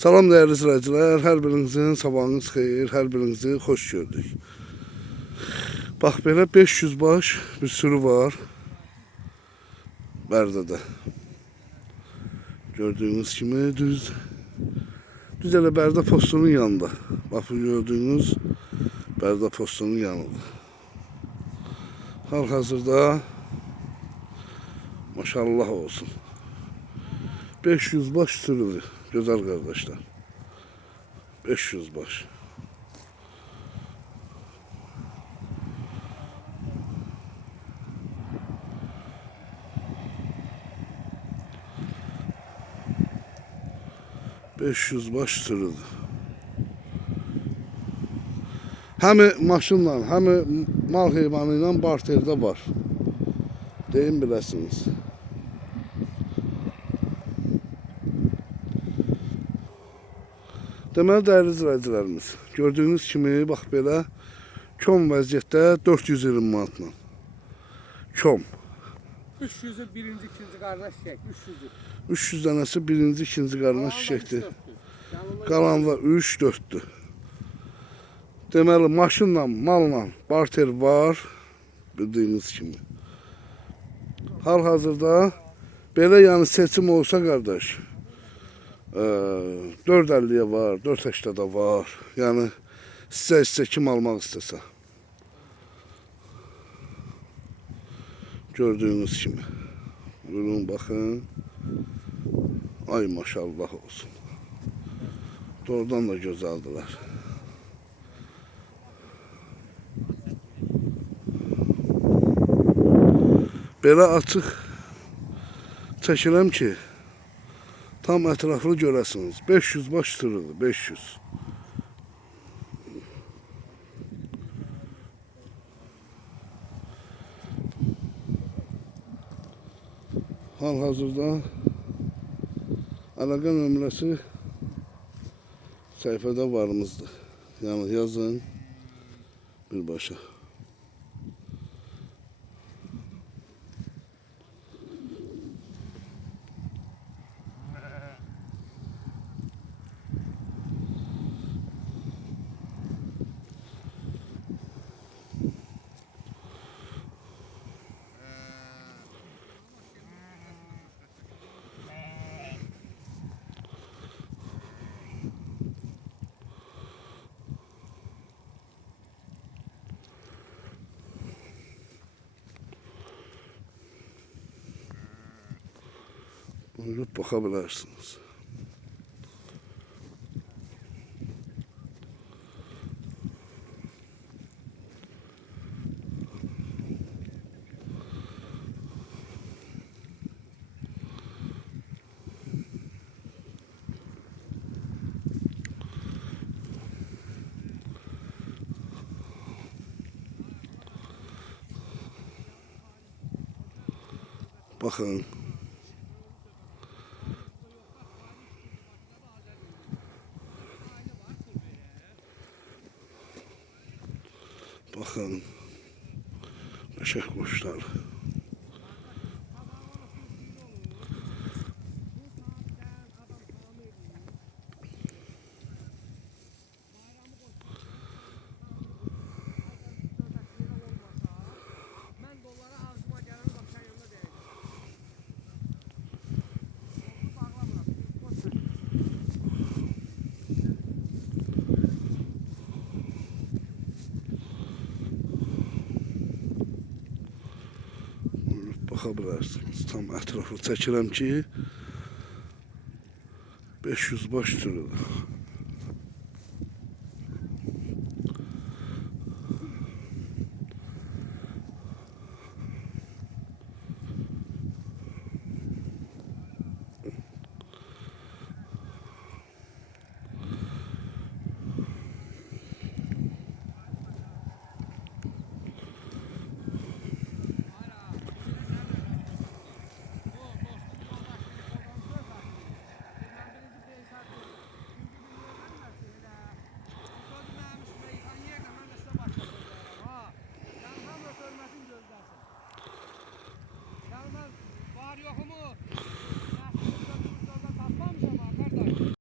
Salam değerli izləyicilər, hər birinizin sabahınız xeyir, hər birinizi xoş gördük. Bax belə 500 baş bir sürü var Bərdədə. Gördüyünüz kimi düz elə Bərdə postunun yanında. Bax bu gördüyünüz Bərdə postunun yanında. Hal-hazırda maşallah olsun 500 baş sürüdür. Güzel kardeşler. 500 baş. Baş sürüdü. Hem maşınla, hem mal heyvanıyla barterdə var. Deyin biləsiniz. Deməli, dəyərli izləyicilərimiz, gördüyünüz kimi, bax belə, kom vəziyyətdə 420 manatla. Kom. 300'ü birinci, ikinci qardaş çək, 300'ü. 300 dənəsi birinci, ikinci qardaş çəkdir. Qalanla 3-4'dür. Deməli, maşınla, malla barter var, bildiyiniz kimi. Hal-hazırda belə yəni seçim olsa qardaş, 4.50'ye var, 4.80'da var. Yani sizə kim almaq istəsə. Gördüyünüz kimi. Buyurun baxın. Ay maşallah olsun. Doğrudan da gözəldilər. Belə açıq çəkirəm ki, tam ətraflı görəsiniz. 500 baş sürüdür, 500. Hal-hazırda əlaqə nömrəsi səhifədə varımızdır. Yəni yazın birbaşa. Buyurup bakabilirsiniz. Bakın. Bakın. Beşik kuşlar. Bakabilirsiniz. Tam ətrafı çəkirəm ki 500 baş sürüdür.